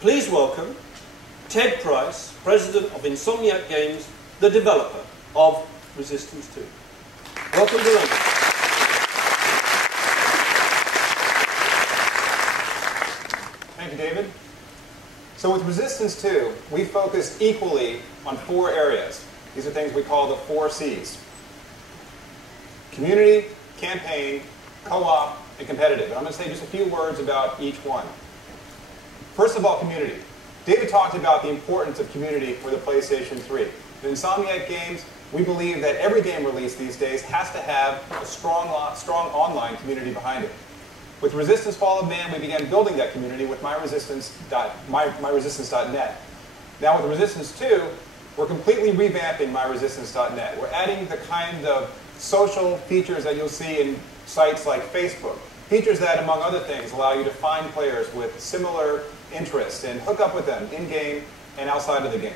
Please welcome Ted Price, President of Insomniac Games, the developer of Resistance 2. Welcome to London. Thank you, David. So with Resistance 2, we focus equally on 4 areas. These are things we call the 4 C's. Community, campaign, co-op, and competitive. And I'm going to say just a few words about each one. First of all, community. David talked about the importance of community for the PlayStation 3. At Insomniac Games, we believe that every game released these days has to have a strong online community behind it. With Resistance Fall of Man, we began building that community with myresistance.net. Now with Resistance 2, we're completely revamping myresistance.net. We're adding the kind of social features that you'll see in sites like Facebook. Features that, among other things, allow you to find players with similar interests and hook up with them in-game and outside of the game.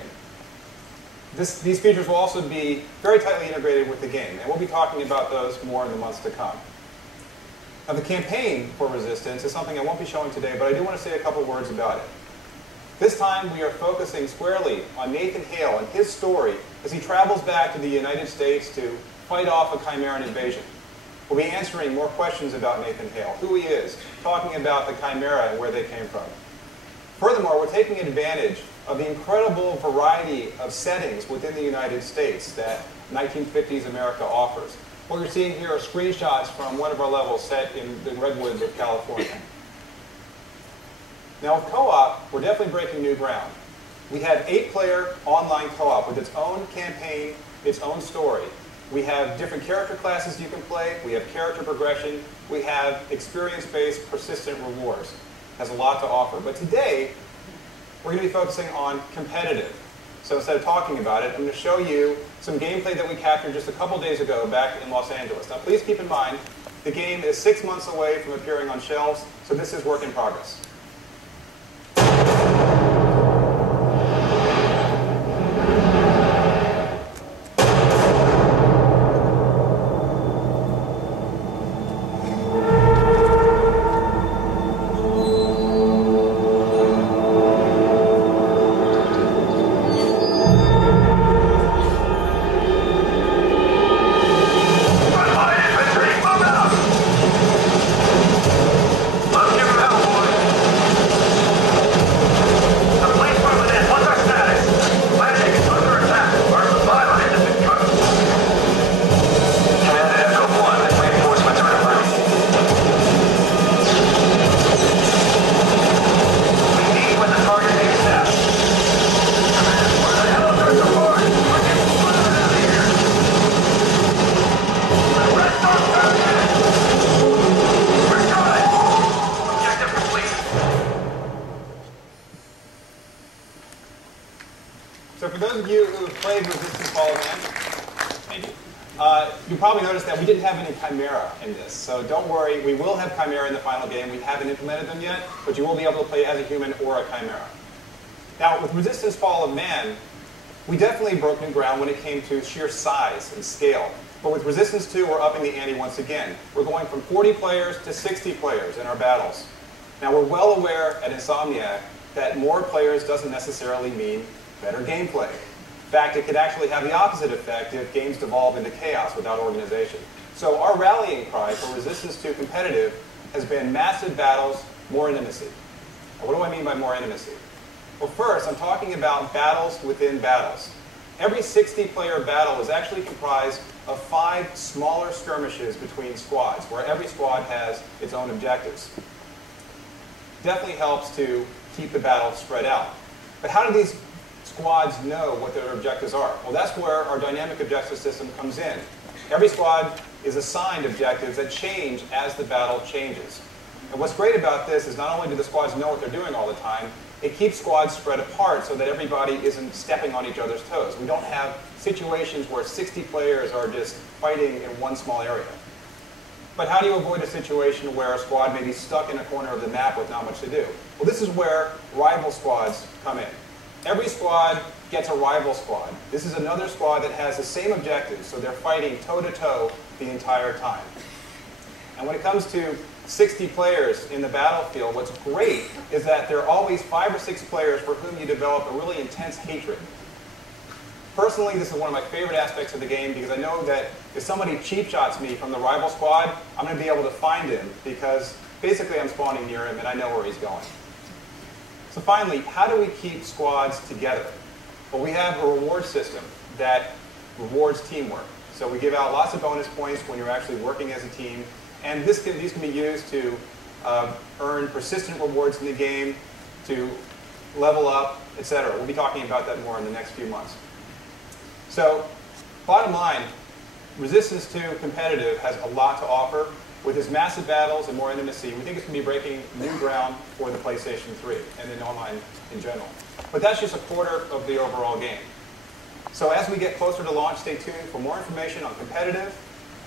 These features will also be very tightly integrated with the game, and we'll be talking about those more in the months to come. Now, the campaign for Resistance is something I won't be showing today, but I do want to say a couple words about it. This time, we are focusing squarely on Nathan Hale and his story as he travels back to the United States to fight off a Chimeran invasion. We'll be answering more questions about Nathan Hale, who he is, talking about the Chimera and where they came from. Furthermore, we're taking advantage of the incredible variety of settings within the United States that 1950s America offers. What you're seeing here are screenshots from one of our levels set in the redwoods of California. Now with co-op, we're definitely breaking new ground. We have 8-player online co-op with its own campaign, its own story. We have different character classes you can play. We have character progression. We have experience-based persistent rewards. It has a lot to offer. But today, we're going to be focusing on competitive. So instead of talking about it, I'm going to show you some gameplay that we captured just a couple days ago back in Los Angeles. Now please keep in mind, the game is 6 months away from appearing on shelves, so this is work in progress. So for those of you who have played Resistance Fall of Man, you probably noticed that we didn't have any Chimera in this. So don't worry, we will have Chimera in the final game. We haven't implemented them yet, but you will be able to play as a human or a Chimera. Now, with Resistance Fall of Man, we definitely broke new ground when it came to sheer size and scale. But with Resistance 2, we're upping the ante once again. We're going from 40 players to 60 players in our battles. Now, we're well aware at Insomniac that more players doesn't necessarily mean better gameplay. In fact, it could actually have the opposite effect if games devolve into chaos without organization. So our rallying cry for Resistance 2 competitive has been massive battles, more intimacy. Now, what do I mean by more intimacy? Well, first, I'm talking about battles within battles. Every 60-player battle is actually comprised of 5 smaller skirmishes between squads, where every squad has its own objectives. Definitely helps to keep the battle spread out. But how do these squads know what their objectives are? Well, that's where our dynamic objective system comes in. Every squad is assigned objectives that change as the battle changes. And what's great about this is not only do the squads know what they're doing all the time, it keeps squads spread apart so that everybody isn't stepping on each other's toes. We don't have situations where 60 players are just fighting in one small area. But how do you avoid a situation where a squad may be stuck in a corner of the map with not much to do? Well, this is where rival squads come in. Every squad gets a rival squad. This is another squad that has the same objectives, so they're fighting toe-to-toe the entire time. And when it comes to 60 players in the battlefield, what's great is that there are always 5 or 6 players for whom you develop a really intense hatred. Personally, this is one of my favorite aspects of the game because I know that if somebody cheap shots me from the rival squad, I'm going to be able to find him because basically I'm spawning near him and I know where he's going. So finally, how do we keep squads together? Well, we have a reward system that rewards teamwork. So we give out lots of bonus points when you're actually working as a team. And these can be used to earn persistent rewards in the game, to level up, etc. We'll be talking about that more in the next few months. So, bottom line, Resistance 2 Competitive has a lot to offer. With its massive battles and more intimacy, we think it's going to be breaking new ground for the PlayStation 3 and then online in general. But that's just a quarter of the overall game. So as we get closer to launch, stay tuned for more information on competitive,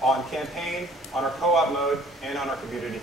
on campaign, on our co-op mode, and on our community.